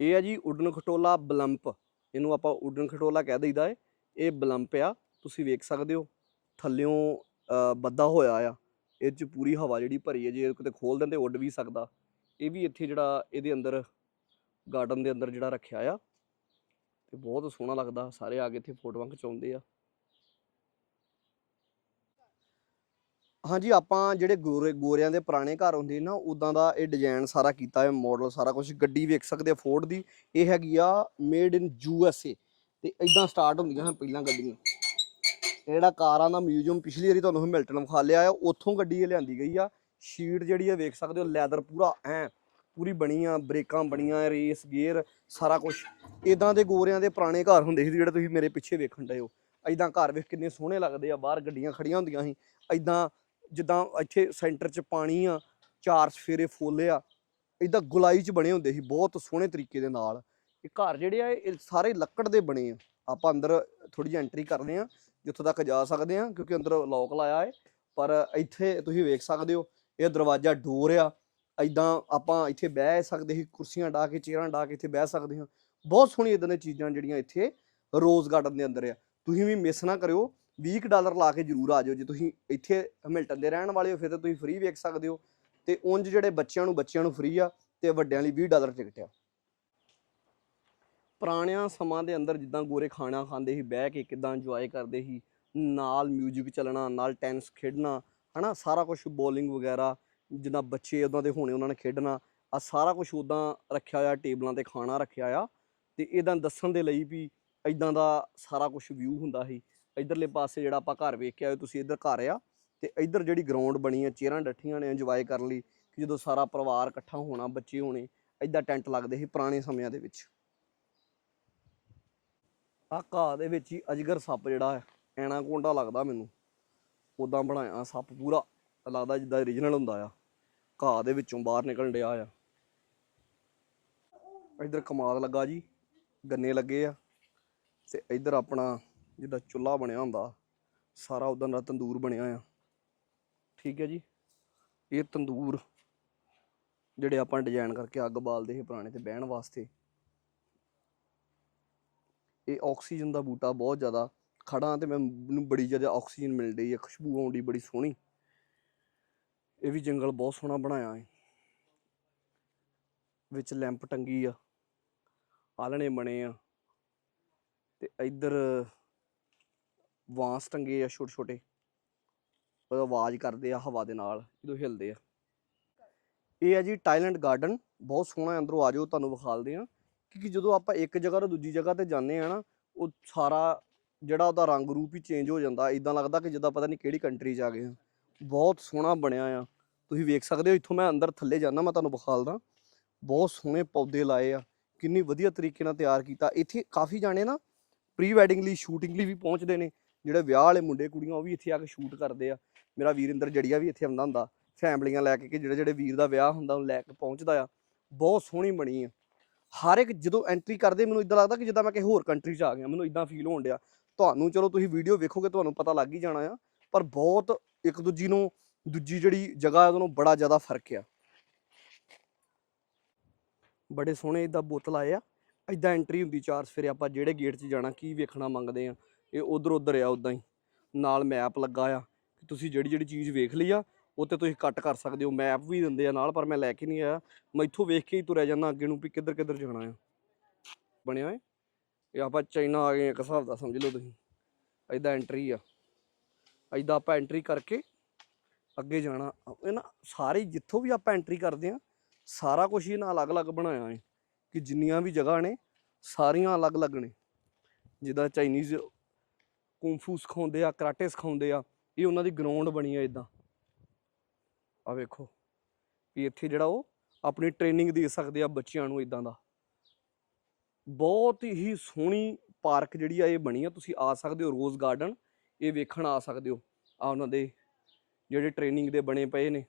ਇਹ ਆ ਜੀ ਉਡਨ ਖਟੋਲਾ ਬਲੰਪ। ਇਹਨੂੰ ਆਪਾਂ ਉਡਨ ਖਟੋਲਾ ਕਹਿ ਦਈਦਾ ਏ। ਇਹ ਬਲੰਪ ਆ। ਤੁਸੀਂ ਵੇਖ ਸਕਦੇ ਹੋ ਥੱਲਿਓਂ ਅ, ਹੋਇਆ ਆ। ਇਹ ਚ ਪੂਰੀ ਹਵਾ ਜਿਹੜੀ ਭਰੀ ਹੈ ਜੇ ਕਿਤੇ ਖੋਲ ਦਿੰਦੇ ਉੱਡ ਵੀ ਸਕਦਾ। ਇਹ ਵੀ ਇੱਥੇ ਜਿਹੜਾ ਇਹਦੇ ਅੰਦਰ ਗਾਰਡਨ ਦੇ ਅੰਦਰ ਜਿਹੜਾ ਰੱਖਿਆ ਆ। ਤੇ ਬਹੁਤ ਸੋਹਣਾ ਲੱਗਦਾ ਸਾਰੇ ਆ ਕੇ ਇੱਥੇ ਫੋਟੋਆਂ ਖਿਚਾਉਂਦੇ ਆ। ਹਾਂਜੀ ਆਪਾਂ ਜਿਹੜੇ ਗੋਰੇ ਗੋਰਿਆਂ ਦੇ ਪੁਰਾਣੇ ਘਰ ਹੁੰਦੇ ਨਾ ਉਦਾਂ ਦਾ ਇਹ ਡਿਜ਼ਾਈਨ ਸਾਰਾ ਕੀਤਾ ਹੈ ਮਾਡਲ ਸਾਰਾ ਕੁਝ ਗੱਡੀ ਵੇਖ ਸਕਦੇ ਆ ਫੋਰਡ ਦੀ। ਇਹ ਹੈਗੀ ਆ made in U S A ਤੇ ਇਦਾਂ ਸਟਾਰਟ ਹੁੰਦੀਆਂ ਹਨ ਪਹਿਲਾਂ ਗੱਡੀਆਂ। ਜਿਹੜਾ ਕਾਰਾਂ ਦਾ ਮਿਊਜ਼ੀਅਮ ਪਿਛਲੀ ਵਾਰੀ ਤੁਹਾਨੂੰ ਮਿਲਟਨ ਵਿਖਾ ਲਿਆ ਆ, ਉੱਥੋਂ ਗੱਡੀ ਇਹ ਲਿਆਂਦੀ ਗਈ ਆ। ਸ਼ੀਟ ਜਿਹੜੀ ਆ ਵੇਖ ਸਕਦੇ ਹੋ ਲੈਦਰ ਪੂਰਾ ਐ, ਪੂਰੀ ਬਣੀ ਆ, ਬ੍ਰੇਕਾਂ ਬਣੀਆਂ ਰੇਸ ਗੇਅਰ ਸਾਰਾ ਕੁਝ ਇਦਾਂ ਦੇ ਗੋਰਿਆਂ ਦੇ ਪੁਰਾਣੇ ਘਰ ਹੁੰਦੇ ਸੀ ਜਿਹੜੇ ਤੁਸੀਂ ਮੇਰੇ ਪਿੱਛੇ ਵੇਖਣ ਡਏ ਹੋ। ਇਦਾਂ ਘਰ ਵੇਖ ਕਿੰਨੇ ਸੋਹਣੇ ਲੱਗਦੇ ਆ, ਬਾਹਰ ਗੱਡੀਆਂ ਖੜੀਆਂ ਹੁੰਦੀਆਂ ਸੀ। ਇਦਾਂ ਜਿੱਦਾਂ ਇੱਥੇ ਸੈਂਟਰ 'ਚ ਪਾਣੀ ਆ, ਚਾਰ ਸਫੇਰੇ ਫੁੱਲ ਆ ਇਦਾਂ ਗੁਲਾਈ 'ਚ ਬਣੇ ਹੁੰਦੇ ਸੀ, ਬਹੁਤ ਸੋਹਣੇ ਤਰੀਕੇ ਦੇ ਨਾਲ। ਇਹ ਘਰ ਜਿਹੜੇ ਆ, ਇਹ ਸਾਰੇ ਲੱਕੜ ਦੇ ਬਣੇ ਆ। ਆਪਾਂ ਅੰਦਰ ਥੋੜੀ ਜਿਹੀ ਐਂਟਰੀ ਕਰਦੇ ਆ, ਜਿੱਥੋਂ ਤੱਕ ਜਾ ਸਕਦੇ ਆ, ਕਿਉਂਕਿ ਅੰਦਰ ਲੋਕ ਲਾਇਆ ਹੈ ਪਰ ਇੱਥੇ ਤੁਸੀਂ ਵੇਖ ਸਕਦੇ ਹੋ, ਇਹ ਦਰਵਾਜ਼ਾ ਡੋਰ ਆ ਇਦਾਂ ਆਪਾਂ ਇੱਥੇ ਬਹਿ ਸਕਦੇ ਸੀ, ਕੁਰਸੀਆਂ ਢਾ ਕੇ, ਚੇਅਰਾਂ ਢਾ ਕੇ ਇੱਥੇ ਬਹਿ ਸਕਦੇ ਹਾਂ। ਬਹੁਤ ਸੋਹਣੀ ਇਦਾਂ ਦੀਆਂ ਚੀਜ਼ਾਂ ਜਿਹੜੀਆਂ ਇੱਥੇ ਰੋਜ਼ ਗਾਰਡਨ ਦੇ ਅੰਦਰ ਆ। ਤੁਸੀਂ ਵੀ ਮਿਸ ਨਾ ਕਰਿਓ 20 ਡਾਲਰ ਲਾ ਕੇ ਜਰੂਰ ਆ ਜਾਓ, ਜੇ ਤੁਸੀਂ ਇੱਥੇ ਹਮਿਲਟਨ ਦੇ ਰਹਿਣ ਵਾਲੇ ਹੋ, ਫਿਰ ਤਾਂ ਤੁਸੀਂ ਫ੍ਰੀ ਵੇਖ ਸਕਦੇ ਹੋ। ਤੇ ਉਂਝ ਜਿਹੜੇ ਬੱਚਿਆਂ ਨੂੰ ਬੱਚਿਆਂ ਨੂੰ ਫ੍ਰੀ ਆ, ਤੇ ਵੱਡਿਆਂ ਲਈ 20 ਡਾਲਰ ਟਿਕਟ ਆ। ਪੁਰਾਣਿਆਂ ਸਮਾਂ ਦੇ ਅੰਦਰ ਜਿੱਦਾਂ ਗੋਰੇ ਖਾਣਾ ਖਾਂਦੇ ਸੀ, ਬਹਿ ਕੇ ਕਿਦਾਂ ਇੰਜੋਏ ਕਰਦੇ ਸੀ, ਨਾਲ 뮤직 ਚੱਲਣਾ, ਨਾਲ ਟੈਨਿਸ ਖੇਡਣਾ, ਹਨਾ, ਸਾਰਾ ਕੁਝ ਬੋਲਿੰਗ ਵਗੈਰਾ, ਜਿੱਦਾਂ ਬੱਚੇ ਉਹਨਾਂ ਦੇ ਹੋਣੇ ਉਹਨਾਂ ਨੇ ਖੇਡਣਾ ਆ ਸਾਰਾ ਕੁਝ ਉਦਾਂ ਰੱਖਿਆ ਹੋਇਆ, ਟੇਬਲਾਂ ਤੇ ਖਾਣਾ ਰੱਖਿਆ ਆ, ਤੇ ਇਹਦਾ ਦੱਸਣ ਦੇ ਲਈ ਵੀ ਇਦਾਂ ਦਾ ਸਾਰਾ ਕੁਝ ਵਿਊ ਹੁੰਦਾ ਸੀ। ਇਧਰਲੇ ਪਾਸੇ ਜਿਹੜਾ ਆਪਾਂ ਘਰ ਵੇਖ ਕੇ ਆਏ ਤੁਸੀਂ ਇਧਰ ਘਰ ਆ, ਤੇ ਇਧਰ ਜਿਹੜੀ ਗਰਾਊਂਡ ਬਣੀ ਆ ਚੇਅਰਾਂ ਡੱਠੀਆਂ ਨੇ ਇੰਜੋਏ ਕਰਨ ਲਈ, ਕਿ ਜਦੋਂ ਸਾਰਾ ਪਰਿਵਾਰ ਇਕੱਠਾ ਹੋਣਾ, ਬੱਚੇ ਹੋਣੇ ਇਦਾਂ ਟੈਂਟ ਲੱਗਦੇ ਸੀ ਪੁਰਾਣੇ ਸਮਿਆਂ ਦੇ ਵਿੱਚ। ਆ ਘਾਹ ਦੇ ਵਿੱਚ ਹੀ ਅਜਗਰ ਸੱਪ ਜਿਹੜਾ ਹੈ ਐਨਾਕੋਂਡਾ ਲੱਗਦਾ ਮੈਨੂੰ। ਉਦਾਂ ਬਣਾਇਆ ਸੱਪ ਪੂਰਾ, ਲੱਗਦਾ ਜਿੱਦਾਂ origignal ਹੁੰਦਾ ਆ। ਘਾਹ ਦੇ ਵਿੱਚੋਂ ਬਾਹਰ ਨਿਕਲਣ ਡਿਆ ਆ। ਇਧਰ ਕਮਾਲ ਲੱਗਾ ਜੀ, ਗੰਨੇ ਲੱਗੇ ਆ। ਤੇ ਇਧਰ ਆਪਣਾ ਜਿੱਦਾਂ ਚੁੱਲ੍ਹਾ ਬਣਿਆ ਹੁੰਦਾ, ਸਾਰਾ ਉਦਾਂ ਦਾ ਤੰਦੂਰ ਬਣਿਆ ਆ। ਠੀਕ ਹੈ ਜੀ। ਇਹ ਤੰਦੂਰ ਜਿਹੜੇ ਆਪਾਂ ਡਿਜ਼ਾਈਨ ਕਰਕੇ ਅੱਗ ਬਾਲਦੇ ਸੀ ਪੁਰਾਣੇ ਤੇ ਬਹਿਣ ਵਾਸਤੇ ਇਹ ਆਕਸੀਜਨ ਦਾ ਬੂਟਾ ਬਹੁਤ ਜ਼ਿਆਦਾ ਖੜਾ ਤੇ ਮੈਨੂੰ ਬੜੀ ਜ਼ਿਆਦਾ ਆਕਸੀਜਨ ਮਿਲ ਰਹੀ ਹੈ, ਖੁਸ਼ਬੂ ਆਉਂਦੀ ਬੜੀ ਸੋਹਣੀ। ਇਹ ਵੀ ਜੰਗਲ ਬਹੁਤ ਸੋਹਣਾ ਬਣਾਇਆ ਹੈ। ਵਿੱਚ ਲੈਂਪ ਟੰਗੀ ਆ ਆਲਣੇ ਬਣੇ ਆ, ਤੇ ਇੱਧਰ ਵਾਂਸ ਟੰਗੇ ਆ ਛੋਟੇ ਛੋਟੇ ਉਹ ਆਵਾਜ਼ ਕਰਦੇ ਆ ਹਵਾ ਦੇ ਨਾਲ, ਜਦੋਂ ਹਿਲਦੇ ਆ। ਇਹ ਆ ਜੀ ਟਾਈਲੈਂਡ ਗਾਰਡਨ, ਬਹੁਤ ਸੋਹਣਾ ਅੰਦਰੋਂ ਆ ਜਾਓ, ਤੁਹਾਨੂੰ ਵਿਖਾਲਦੇ ਆ ਕਿਉਂਕਿ ਜਦੋਂ ਆਪਾਂ ਇੱਕ ਜਗ੍ਹਾ ਤੋਂ ਦੂਜੀ ਜਗ੍ਹਾ ਤੇ ਜਾਂਦੇ ਆ ਨਾ, ਉਹ ਸਾਰਾ ਜਿਹੜਾ ਉਹਦਾ ਰੰਗ ਰੂਪ ਹੀ ਚੇਂਜ ਹੋ ਜਾਂਦਾ। ਇਦਾਂ ਲੱਗਦਾ ਕਿ ਜਿੱਦਾਂ ਪਤਾ ਨਹੀਂ ਕਿਹੜੀ ਕੰਟਰੀ 'ਚ ਆ ਗਏ ਆ ਬਹੁਤ ਸੋਹਣਾ ਬਣਿਆ ਆ। ਤੁਸੀਂ ਵੇਖ ਸਕਦੇ ਹੋ, ਇੱਥੋਂ ਮੈਂ ਅੰਦਰ ਥੱਲੇ ਜਾਣਾ ਮੈਂ ਤੁਹਾਨੂੰ ਵਿਖਾਲਦਾ। ਬਹੁਤ ਸੋਹਣੇ ਪੌਦੇ ਲਾਏ ਆ। ਕਿੰਨੀ ਵਧੀਆ ਤਰੀਕੇ ਨਾਲ ਤਿਆਰ ਕੀਤਾ। ਇੱਥੇ ਕਾਫੀ ਜਾਣੇ ਨਾ ਪ੍ਰੀ ਵੈਡਿੰਗ ਲਈ ਸ਼ੂਟਿੰਗ ਲਈ ਵੀ ਪਹੁੰਚਦੇ ਨੇ। ਜਿਹੜੇ ਵਿਆਹ ਵਾਲੇ ਮੁੰਡੇ, ਕੁੜੀਆਂ, ਉਹ ਵੀ ਇੱਥੇ ਆ ਕੇ ਸ਼ੂਟ ਕਰਦੇ ਆ। ਮੇਰਾ ਵੀਰਿੰਦਰ ਜੜੀਆ ਵੀ ਇੱਥੇ ਆਉਂਦਾ ਹੁੰਦਾ। ਫੈਮਲੀਆਂ ਲੈ ਕੇ ਕਿ ਜਿਹੜੇ ਜਿਹੜੇ ਵੀਰ ਦਾ ਵਿਆਹ ਹੁੰਦਾ, ਉਹ ਲੈ ਕੇ ਪਹੁੰਚਦਾ ਆ। ਬਹੁਤ ਸੋਹਣੀ ਬਣੀ ਆ। ਹਰ ਇੱਕ ਜਦੋਂ ਐਂਟਰੀ ਕਰਦੇ, ਮੈਨੂੰ ਇਦਾਂ ਲੱਗਦਾ ਕਿ ਜਿੱਦਾਂ ਮੈਂ ਕਿਸੇ ਹੋਰ ਕੰਟਰੀ 'ਚ ਆ ਗਿਆ, ਮੈਨੂੰ ਇਦਾਂ ਫੀਲ ਹੋਣ ਡਿਆ। ਤੁਹਾਨੂੰ ਚਲੋ ਤੁਸੀਂ ਵੀਡੀਓ ਵੇਖੋਗੇ, ਤੁਹਾਨੂੰ ਪਤਾ ਲੱਗ ਹੀ ਜਾਣਾ ਆ, ਪਰ ਬਹੁਤ ਇੱਕ ਦੂਜੀ ਨੂੰ, ਦੂਜੀ ਜਿਹੜੀ ਜਗ੍ਹਾ ਹੈ ਉਹਨੂੰ ਬੜਾ ਜ਼ਿਆਦਾ ਫ਼ਰਕ ਆ। ਬੜੇ ਸੋਹਣੇ ਇਦਾਂ ਬੋਤਲ ਆਏ ਆ ਇਦਾਂ ਐਂਟਰੀ ਹੁੰਦੀ ਚਾਰ ਸਫੇਰੇ, ਆਪਾਂ ਜਿਹੜੇ ਗੇਟ 'ਚ ਜਾਣਾ, ਕੀ ਵੇਖਣਾ ਮੰਗਦੇ ਆ, ਇਹ ਉਧਰ ਉਧਰ ਆ ਉਦਾਂ ਹੀ। ਨਾਲ ਮੈਪ ਲੱਗਾ ਆ ਕਿ ਤੁਸੀਂ ਜਿਹੜੀ ਜਿਹੜੀ ਚੀਜ਼ ਵੇਖ ਲਈ ਆ ਉਹ ਤੇ ਤੁਸੀਂ ਕੱਟ ਕਰ ਸਕਦੇ ਹੋ ਮੈਪ ਵੀ ਦਿੰਦੇ ਆ ਨਾਲ, ਪਰ ਮੈਂ ਲੈ ਕੇ ਨਹੀਂ ਆਇਆ। ਮੈਂ ਇੱਥੋਂ ਵੇਖ ਕੇ ਹੀ ਤੁਰਿਆ ਜਾਂਦਾ ਅੱਗੇ ਨੂੰ ਵੀ ਕਿੱਧਰ ਕਿੱਧਰ ਜਾਣਾ ਆ। ਬਣਿਆ ਹੈ ਇਹ ਆਪਾਂ ਚਾਈਨਾ ਆ ਗਏ ਇੱਕ ਹਿਸਾਬ ਦਾ ਸਮਝ ਲਓ ਤੁਸੀਂ। ਐਦਾਂ ਐਂਟਰੀ ਆ। ਐਦਾਂ ਆਪਾਂ ਐਂਟਰੀ ਕਰਕੇ ਅੱਗੇ ਜਾਣਾ। ਇਹ ਨਾ ਸਾਰੇ ਜਿੱਥੋਂ ਵੀ ਆਪਾਂ ਐਂਟਰੀ ਕਰਦੇ ਆ, ਸਾਰਾ ਕੁਝ ਹੀ ਨਾ ਅਲੱਗ-ਅਲੱਗ ਬਣਾਇਆ ਹੈ ਕਿ ਜਿੰਨੀਆਂ ਵੀ ਜਗ੍ਹਾ ਨੇ, ਸਾਰੀਆਂ ਅਲੱਗ-ਅਲੱਗ ਨੇ। ਜਿੱਦਾਂ ਚਾਈਨੀਜ਼ ਕੁੰਫੂ ਸਿਖਾਉਂਦੇ ਆ, ਕਰਾਟੇ ਸਿਖਾਉਂਦੇ ਆ, ਇਹ ਉਹਨਾਂ ਦੀ ਗਰਾਊਂਡ ਬਣੀ ਆ ਇਦਾਂ ਆ ਵੇਖੋ ਵੀ ਇੱਥੇ ਜਿਹੜਾ ਉਹ ਆਪਣੀ ਟ੍ਰੇਨਿੰਗ ਦੇ ਸਕਦੇ ਆ ਬੱਚਿਆਂ ਨੂੰ ਇਦਾਂ ਦਾ। ਬਹੁਤ ਹੀ ਸੋਹਣੀ ਪਾਰਕ ਜਿਹੜੀ ਆ ਇਹ ਬਣੀ ਆ, ਤੁਸੀਂ ਆ ਸਕਦੇ ਹੋ ਰੋਜ਼ ਗਾਰਡਨ ਇਹ ਵੇਖਣ ਆ ਸਕਦੇ ਹੋ। ਆ ਉਹਨਾਂ ਦੇ ਜਿਹੜੇ ਟ੍ਰੇਨਿੰਗ ਦੇ ਬਣੇ ਪਏ ਨੇ,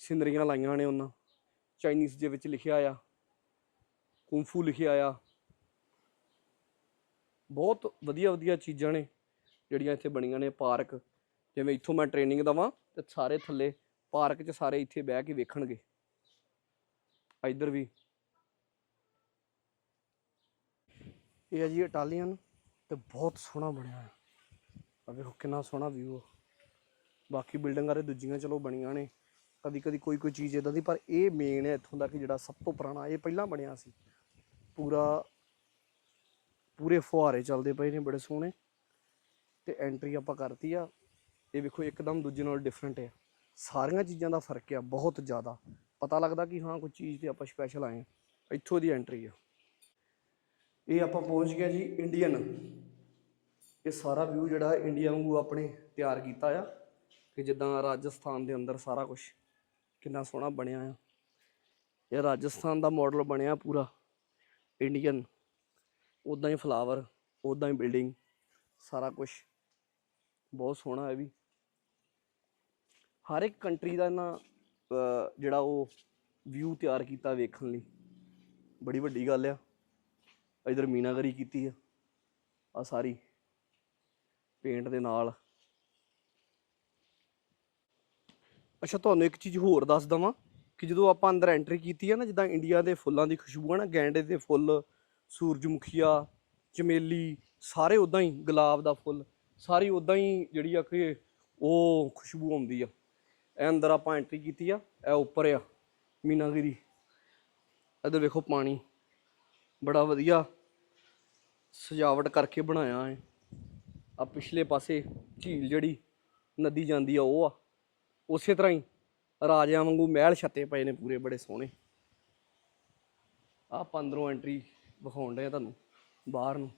ਸਿਨਰੀਆਂ ਲਾਈਆਂ ਨੇ ਉਹਨਾਂ ਚਾਈਨੀਜ਼ ਦੇ ਵਿੱਚ ਲਿਖਿਆ ਆ ਕੁੰਫੂ ਲਿਖਿਆ ਆ। ਬਹੁਤ ਵਧੀਆ ਵਧੀਆ ਚੀਜ਼ਾਂ ਨੇ ਜਿਹੜੀਆਂ ਇੱਥੇ ਬਣੀਆਂ ਨੇ ਪਾਰਕ ਜਿਵੇਂ ਇੱਥੋਂ ਮੈਂ ਟ੍ਰੇਨਿੰਗ ਦਵਾਂ ਤੇ ਸਾਰੇ ਥੱਲੇ ਪਾਰਕ 'ਚ ਸਾਰੇ ਇੱਥੇ ਬਹਿ ਕੇ ਵੇਖਣਗੇ। ਇੱਧਰ ਵੀ। ਇਹ ਹੈ ਜੀ ਇਟਾਲੀਅਨ ਤੇ ਬਹੁਤ ਸੋਹਣਾ ਬਣਿਆ ਹੈ ਆ ਵੇਖੋ ਕਿੰਨਾ ਸੋਹਣਾ ਵਿਊ ਬਾਕੀ ਬਿਲਡਿੰਗਾਂ ਦੇ ਦੂਜੀਆਂ ਚਲੋ ਬਣੀਆਂ ਨੇ। ਕਦੀ ਕਦੀ ਕੋਈ ਕੋਈ ਚੀਜ਼ ਇਦਾਂ ਦੀ, ਪਰ ਇਹ ਮੇਨ ਹੈ ਇੱਥੋਂ ਦਾ ਕਿ ਜਿਹੜਾ ਸਭ ਤੋਂ ਪੁਰਾਣਾ, ਇਹ ਪਹਿਲਾਂ ਬਣਿਆ ਸੀ। ਪੂਰਾ, ਪੂਰੇ ਫੁਹਾਰੇ ਚੱਲਦੇ ਪਏ ਨੇ, ਬੜੇ ਸੋਹਣੇ। ਤੇ ਐਂਟਰੀ ਆਪਾਂ ਕਰਤੀ ਆ। ਇਹ ਵੇਖੋ ਇੱਕਦਮ ਦੂਜੇ ਨਾਲ ਡਿਫਰੈਂਟ ਹੈ ਸਾਰੀਆਂ ਚੀਜ਼ਾਂ ਦਾ ਫ਼ਰਕ ਆ, ਬਹੁਤ ਜ਼ਿਆਦਾ। ਪਤਾ ਲੱਗਦਾ ਕਿ ਹਾਂ, ਕੋਈ ਚੀਜ਼ ਤੇ ਆਪਾਂ ਸਪੈਸ਼ਲ ਆਏ ਆ ਇੱਥੋਂ ਦੀ ਐਂਟਰੀ ਆ। ਇਹ ਆਪਾਂ ਪਹੁੰਚ ਗਏ ਜੀ ਇੰਡੀਅਨ ਇਹ ਸਾਰਾ ਵਿਊ ਜਿਹੜਾ ਇੰਡੀਆ ਵਾਂਗੂ ਆਪਣੇ ਤਿਆਰ ਕੀਤਾ ਆ ਕਿ ਜਿੱਦਾਂ ਰਾਜਸਥਾਨ ਦੇ ਅੰਦਰ ਸਾਰਾ ਕੁਝ ਕਿੰਨਾ ਸੋਹਣਾ ਬਣਿਆ ਆ। ਇਹ ਰਾਜਸਥਾਨ ਦਾ ਮਾਡਲ ਬਣਿਆ ਪੂਰਾ ਇੰਡੀਅਨ ਉਦਾਂ ਹੀ ਫਲਾਵਰ ਉਦਾਂ ਹੀ ਬਿਲਡਿੰਗ ਸਾਰਾ ਕੁਝ ਬਹੁਤ ਸੋਹਣਾ ਹੈ ਵੀ। ਹਰ ਇੱਕ ਕੰਟਰੀ ਦਾ ਨਾ ਜਿਹੜਾ ਉਹ ਵਿਊ ਤਿਆਰ ਕੀਤਾ ਵੇਖਣ ਲਈ। ਬੜੀ ਵੱਡੀ ਗੱਲ ਆ। ਇਧਰ ਮੀਨਾਗਰੀ ਕੀਤੀ ਆ। ਆ ਸਾਰੀ ਪੇਂਟ ਦੇ ਨਾਲ। ਅੱਛਾ, ਤੁਹਾਨੂੰ ਇੱਕ ਚੀਜ਼ ਹੋਰ ਦੱਸ ਦਵਾਂ ਕਿ ਜਦੋਂ ਆਪਾਂ ਅੰਦਰ ਐਂਟਰੀ ਕੀਤੀ ਆ ਨਾ, ਜਿੱਦਾਂ ਇੰਡੀਆ ਦੇ ਫੁੱਲਾਂ ਦੀ ਖੁਸ਼ਬੂ ਆ ਨਾ, ਗੈਂਡੇ ਦੇ ਫੁੱਲ, ਸੂਰਜਮੁਖੀਆ, ਚਮੇਲੀ, ਸਾਰੇ ਉਦਾਂ ਹੀ ਗੁਲਾਬ ਦਾ ਫੁੱਲ, ਸਾਰੀ ਉਦਾਂ ਹੀ ਜਿਹੜੀ ਆ ਕਿ ਉਹ ਖੁਸ਼ਬੂ ਆਉਂਦੀ ਆ। ਇਹ ਅੰਦਰ ਆਪਾਂ ਐਂਟਰੀ ਕੀਤੀ ਆ, ਇਹ ਉੱਪਰ ਆ ਮੀਨਾਗਿਰੀ ਇੱਧਰ ਵੇਖੋ ਪਾਣੀ, ਬੜਾ ਵਧੀਆ ਸਜਾਵਟ ਕਰਕੇ ਬਣਾਇਆ ਹੈ ਆ ਪਿਛਲੇ ਪਾਸੇ ਝੀਲ ਜਿਹੜੀ ਨਦੀ ਜਾਂਦੀ ਆ, ਉਹ ਆ। ਉਸੇ ਤਰ੍ਹਾਂ ਹੀ ਰਾਜਿਆਂ ਵਾਂਗੂ ਮਹਿਲ ਛੱਤੇ ਪਏ ਨੇ ਪੂਰੇ, ਬੜੇ ਸੋਹਣੇ। ਆਹ ਆਪਾਂ ਅੰਦਰੋਂ ਐਂਟਰੀ ਵਿਖਾਉਣ ਡਏ ਤੁਹਾਨੂੰ, ਬਾਹਰ ਨੂੰ।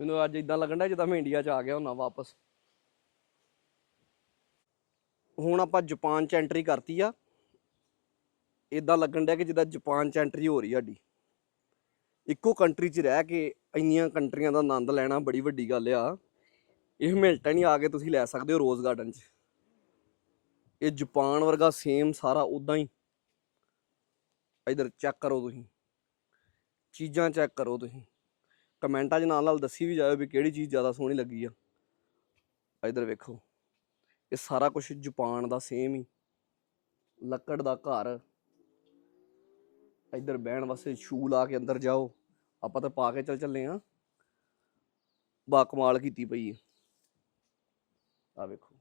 ਮੈਨੂੰ ਅੱਜ ਇਦਾਂ ਲੱਗਣ ਡਿਆ ਜਿੱਦਾਂ ਮੈਂ ਇੰਡੀਆ ਚ ਆ ਗਿਆ ਹੁੰਨਾ ਵਾਪਸ। ਹੁਣ ਆਪਾਂ ਜਾਪਾਨ ਚ ਐਂਟਰੀ ਕਰਤੀ ਆ। ਇਦਾਂ ਲੱਗਣ ਡਿਆ ਕਿ ਜਿੱਦਾਂ ਜਾਪਾਨ ਚ ਐਂਟਰੀ ਹੋ ਰਹੀ ਸਾਡੀ। ਇੱਕੋ ਕੰਟਰੀ 'ਚ ਰਹਿ ਕੇ ਇੰਨੀਆਂ ਕੰਟਰੀਆਂ ਦਾ ਆਨੰਦ ਲੈਣਾ ਬੜੀ ਵੱਡੀ ਗੱਲ ਆ। ਇਹ ਮਿਲਟਨ ਹੀ ਆ ਕੇ ਤੁਸੀਂ ਲੈ ਸਕਦੇ ਹੋ ਰੋਜ਼ ਗਾਰਡਨ 'ਚ। ਇਹ ਜਾਪਾਨ ਵਰਗਾ ਸੇਮ ਸਾਰਾ ਉਦਾਂ ਹੀ। ਇਧਰ ਚੈੱਕ ਕਰੋ ਤੁਸੀਂ। ਚੀਜ਼ਾਂ ਚੈੱਕ ਕਰੋ ਤੁਸੀਂ। ਕਮੈਂਟਾਂ 'ਚ ਨਾਲ ਨਾਲ ਦੱਸੀ ਵੀ ਜਾਇਓ ਵੀ ਕਿਹੜੀ ਚੀਜ਼ ਜ਼ਿਆਦਾ ਸੋਹਣੀ ਲੱਗੀ ਆ। ਇਧਰ ਵੇਖੋ। ਇਹ ਸਾਰਾ ਕੁਝ ਜਾਪਾਨ ਦਾ ਸੇਮ ਹੀ। ਲੱਕੜ ਦਾ ਘਰ। ਇੱਧਰ ਬਹਿਣ ਵਾਸਤੇ ਸ਼ੂ ਲਾ ਕੇ ਅੰਦਰ ਜਾਓ। ਆਪਾਂ ਤਾਂ ਪਾ ਕੇ ਚੱਲ ਚੱਲੇ ਆ। ਬਾ ਕਮਾਲ ਕੀਤੀ ਪਈ ਹੈ ਆ ਵੇਖੋ।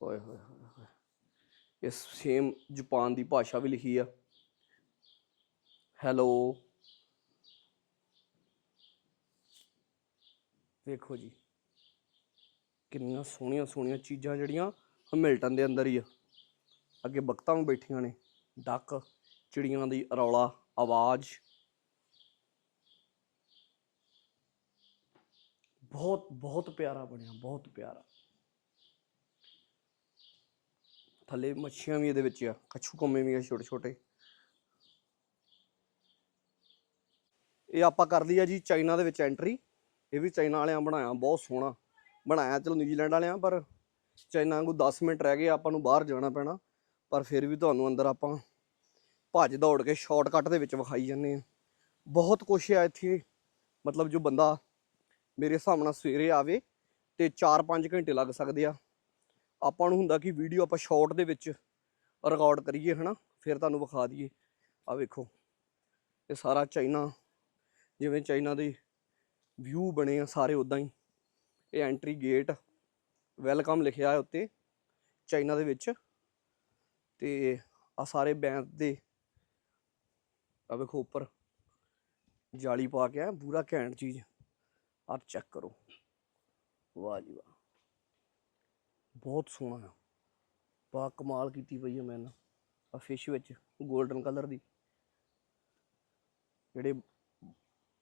ਓਏ, ਹੋਏ ਹੋਏ ਇਸ ਸੇਮ ਜਾਪਾਨ ਦੀ ਭਾਸ਼ਾ ਵੀ ਲਿਖੀ ਆ। ਹੈਲੋ। ਦੇਖੋ ਜੀ। ਕਿੰਨੀਆਂ ਸੋਹਣੀਆਂ ਸੋਹਣੀਆਂ ਚੀਜ਼ਾਂ ਜਿਹੜੀਆਂ ਹਮਿਲਟਨ ਦੇ ਅੰਦਰ ਹੀ ਆ। ਅੱਗੇ ਬਖਤਾਂ ਵੀ ਬੈਠੀਆਂ ਨੇ। ਡੱਕ, ਚਿੜੀਆਂ ਦੀ ਰੌਲਾ, ਆਵਾਜ਼। ਬਹੁਤ ਬਹੁਤ ਪਿਆਰਾ ਬਣਿਆ, ਬਹੁਤ ਪਿਆਰਾ। ਥੱਲੇ ਮੱਛੀਆਂ ਵੀ ਇਹਦੇ ਵਿੱਚ ਆ, ਕੱਛੂ ਕੋਮੇ ਵੀ ਆ ਛੋਟੇ ਛੋਟੇ। ਇਹ ਆਪਾਂ ਕਰ ਲਈ ਆ ਜੀ ਚਾਈਨਾ ਦੇ ਵਿੱਚ ਐਂਟਰੀ ਇਹ ਵੀ ਚਾਈਨਾ ਵਾਲਿਆਂ ਬਣਾਇਆ, ਬਹੁਤ ਸੋਹਣਾ। ਬਣਾਇਆ, ਚਲੋ ਨਿਊਜ਼ੀਲੈਂਡ ਵਾਲਿਆਂ ਪਰ ਚਾਈਨਾ ਵਾਂਗੂ 10 ਮਿੰਟ ਰਹਿ ਗਏ, ਆਪਾਂ ਨੂੰ ਬਾਹਰ ਜਾਣਾ ਪੈਣਾ, ਪਰ ਫਿਰ ਵੀ ਤੁਹਾਨੂੰ ਅੰਦਰ ਆਪਾਂ ਭੱਜ ਦੌੜ ਕੇ ਸ਼ਾਰਟਕਟ ਦੇ ਵਿੱਚ ਵਿਖਾਈ ਜਾਂਦੇ ਆ ਬਹੁਤ ਕੁਛ ਆ ਇੱਥੇ, ਮਤਲਬ ਜੋ ਬੰਦਾ ਮੇਰੇ ਹਿਸਾਬ ਨਾਲ ਸਵੇਰੇ ਆਵੇ ਤੇ 4-5 ਘੰਟੇ ਲੱਗ ਸਕਦੇ ਆ। ਆਪਾਂ ਨੂੰ ਹੁੰਦਾ ਕਿ ਵੀਡੀਓ ਆਪਾਂ ਸ਼ਾਰਟ ਦੇ ਵਿੱਚ ਰਿਕਾਰਡ ਕਰੀਏ, ਹਨਾ? ਫਿਰ ਤੁਹਾਨੂੰ ਵਿਖਾ ਦਈਏ। ਆ ਵੇਖੋ, ਇਹ ਸਾਰਾ ਚਾਈਨਾ, ਜਿਵੇਂ ਚਾਈਨਾ ਦੇ ਵਿਊ ਬਣੇ ਆ ਸਾਰੇ ਉਦਾਂ ਹੀ। ਇਹ ਐਂਟਰੀ ਗੇਟ ਵੈਲਕਮ ਲਿਖਿਆ ਹੈ ਉੱਤੇ, ਚਾਈਨਾ ਦੇ ਵਿੱਚ। ਤੇ ਆ ਸਾਰੇ ਬੈਂਕ ਦੇ ਆ ਵੇਖੋ ਉੱਪਰ ਜਾਲੀ ਪਾ ਕੇ ਆ ਪੂਰਾ ਘੈਂਟ ਚੀਜ਼। ਆ ਚੈੱਕ ਕਰੋ। ਵਾਹ ਜੀ ਵਾਹ। ਬਹੁਤ ਸੋਹਣਾ ਆ ਬਾ ਕਮਾਲ ਕੀਤੀ ਪਈ ਹੈ ਮੈਂ ਨਾ ਆ ਫਿਸ਼ ਵਿੱਚ 골ਡਨ ਕਲਰ ਦੀ। ਜਿਹੜੇ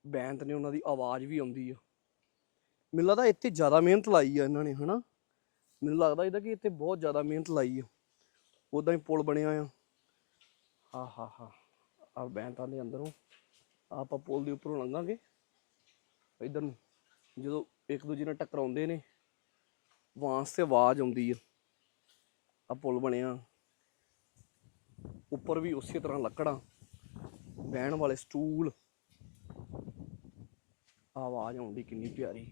ਬੈਂਤ ਨੇ ਉਹਨਾਂ ਦੀ ਆਵਾਜ਼ ਵੀ ਆਉਂਦੀ ਆ। ਮੈਨੂੰ ਲੱਗਦਾ ਇੱਥੇ ਜ਼ਿਆਦਾ ਮਿਹਨਤ ਲਾਈ ਆ ਇਹਨਾਂ ਨੇ, ਹਨਾ? ਮੈਨੂੰ ਲੱਗਦਾ ਇਹਦਾ ਕਿ ਇੱਥੇ ਬਹੁਤ ਜ਼ਿਆਦਾ ਮਿਹਨਤ ਲਾਈ ਆ। ਉਦਾਂ ਹੀ ਪੁਲ ਬਣਿਆ ਆ। ਹਾ ਹਾ ਹਾ ਆ ਬੈਂਤਾਂ ਦੇ ਅੰਦਰੋਂ। ਆਪਾਂ ਪੁਲ ਦੇ ਉੱਪਰੋਂ ਲੰਘਾਂਗੇ। ਇਧਰ ਨੂੰ। ਜਦੋਂ ਇੱਕ ਦੂਜੇ ਨਾਲ ਟਕਰਾਉਂਦੇ ਨੇ, ਵਾਂਸ ਤੇ ਆਵਾਜ਼ ਆਉਂਦੀ ਆ। ਆ ਪੁਲ ਬਣਿਆ। ਉੱਪਰ ਵੀ ਉਸੇ ਤਰ੍ਹਾਂ ਲੱਕੜਾਂ। ਬਹਿਣ ਵਾਲੇ ਸਟੂਲ। ਆਵਾਜ਼ ਆਉਂਦੀ ਕਿੰਨੀ ਪਿਆਰੀ।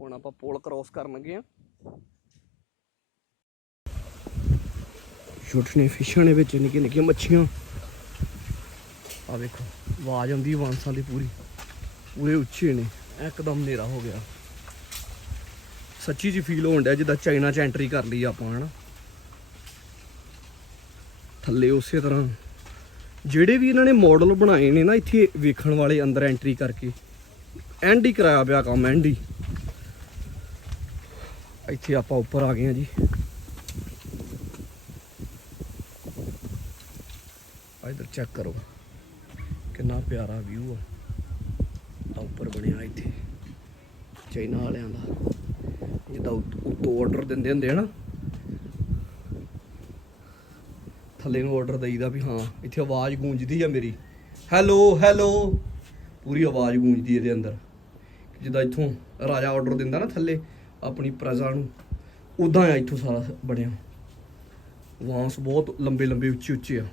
ਹੁਣ ਆਪਾਂ ਪੁਲ ਕ੍ਰੋਸ ਕਰਨ ਲੱਗੇ ਆ ਛੋਟੇ ਫਿਸ਼ਾਂ ਨੇ ਵਿੱਚ, ਨਿੱਕੀਆਂ ਨਿੱਕੀਆਂ ਮੱਛੀਆਂ। ਆ ਵੇਖੋ, ਆਵਾਜ਼ ਆਉਂਦੀ ਵਾਂਸਾਂ ਦੀ ਪੂਰੀ। ਪੂਰੇ ਉੱਚੇ ਨੇ, ਇੱਕਦਮ ਹਨੇਰਾ ਹੋ ਗਿਆ। ਸੱਚੀ ਜੀ ਫੀਲ ਹੋਣ ਡਿਆ ਜਿੱਦਾਂ ਚਾਈਨਾ ਚ ਐਂਟਰੀ ਕਰ ਲਈ ਆਪਾਂ, ਹਨਾ? ਥੱਲੇ ਉਸੇ ਤਰ੍ਹਾਂ। ਜਿਹੜੇ ਵੀ ਇਹਨਾਂ ਨੇ ਮਾਡਲ ਬਣਾਏ ਨੇ ਨਾ, ਇੱਥੇ ਵੇਖਣ ਵਾਲੇ ਅੰਦਰ ਐਂਟਰੀ ਕਰਕੇ। ਐਂਡ ਹੀ ਕਰਾਇਆ ਪਿਆ ਕੰਮ, ਐਂਡ ਹੀ। ਇੱਥੇ ਆਪਾਂ ਉੱਪਰ ਆ ਗਏ ਆ ਜੀ। ਆ ਇਧਰ ਚੈੱਕ ਕਰੋ, ਕਿੰਨਾ ਪਿਆਰਾ ਵਿਊ ਆ। ਉੱਪਰ ਬਣਿਆ ਇੱਥੇ, ਚਾਈਨਾ ਵਾਲਿਆਂ ਦਾ। ਜਿੱਦਾਂ ਉਤ- ਉੱਤੋਂ ਆਰਡਰ ਦਿੰਦੇ ਹੁੰਦੇ ਆ ਨਾ। ਥੱਲੇ ਨੂੰ ਆਰਡਰ ਦਈਦਾ ਵੀ ਹਾਂ, ਇੱਥੇ ਆਵਾਜ਼ ਗੂੰਜਦੀ ਆ ਮੇਰੀ। ਹੈਲੋ ਹੈਲੋ ਪੂਰੀ ਆਵਾਜ਼ ਗੂੰਜਦੀ ਇਹਦੇ ਅੰਦਰ। ਜਿੱਦਾਂ ਇੱਥੋਂ ਰਾਜਾ ਆਰਡਰ ਦਿੰਦਾ ਨਾ ਥੱਲੇ ਆਪਣੀ ਪ੍ਰਜਾ ਨੂੰ ਉਦਾਂ ਆ ਇੱਥੋਂ ਸਾਰਾ ਬਣਿਆ। ਵਾਂਸ ਬਹੁਤ ਲੰਬੇ ਲੰਬੇ ਉੱਚੇ ਉੱਚੇ ਆ।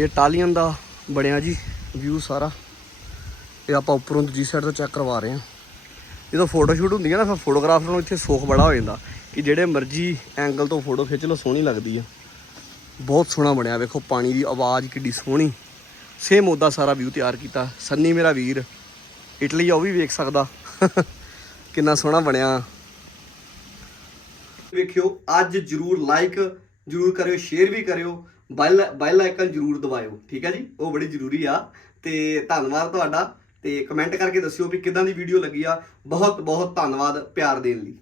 ਇਹ ਟਾਲੀਅਨ ਦਾ ਬਣਿਆ ਜੀ ਵਿਊ ਸਾਰਾ। ਇਹ ਆਪਾਂ ਉੱਪਰੋਂ ਦੂਜੀ ਸਾਈਡ ਤੋਂ ਚੈੱਕ ਕਰਵਾ ਰਹੇ ਹਾਂ। ਜਦੋਂ ਫੋਟੋ ਸ਼ੂਟ ਹੁੰਦੀ ਹੈ ਨਾ, ਫਿਰ ਫੋਟੋਗ੍ਰਾਫਰ ਨੂੰ ਇੱਥੇ ਸੋਖ ਬੜਾ ਹੋ ਜਾਂਦਾ ਕਿ ਜਿਹੜੇ ਮਰਜ਼ੀ ਐਂਗਲ ਤੋਂ ਫੋਟੋ ਖਿੱਚ ਲਓ, ਸੋਹਣੀ ਲੱਗਦੀ ਆ। ਬਹੁਤ ਸੋਹਣਾ ਬਣਿਆ, ਵੇਖੋ ਪਾਣੀ ਦੀ ਆਵਾਜ਼ ਕਿੱਡੀ ਸੋਹਣੀ। ਸੇਮ ਉਹਦਾ ਸਾਰਾ ਵਿਊ ਤਿਆਰ ਕੀਤਾ। ਸੰਨੀ ਮੇਰਾ ਵੀਰ, ਇਟਲੀ ਆ, ਉਹ ਵੀ ਵੇਖ ਸਕਦਾ। ਕਿੰਨਾ ਸੋਹਣਾ ਬਣਿਆ। ਵੇਖਿਓ, ਅੱਜ ਜਰੂਰ ਲਾਈਕ ਜਰੂਰ ਕਰਿਓ ਸ਼ੇਅਰ ਵੀ ਕਰਿਓ ਬੈਲ ਬੈਲ ਆਈਕਨ ਜਰੂਰ ਦਬਾਇਓ, ਠੀਕ ਹੈ ਜੀ? ਉਹ ਬੜੀ ਜ਼ਰੂਰੀ ਆ। ਤੇ ਧੰਨਵਾਦ ਤੁਹਾਡਾ। ਤੇ ਕਮੈਂਟ ਕਰਕੇ ਦੱਸਿਓ ਵੀ ਕਿਦਾਂ ਦੀ ਵੀਡੀਓ ਲੱਗੀ ਆ। ਬਹੁਤ ਬਹੁਤ ਧੰਨਵਾਦ ਪਿਆਰ ਦੇਣ ਲਈ।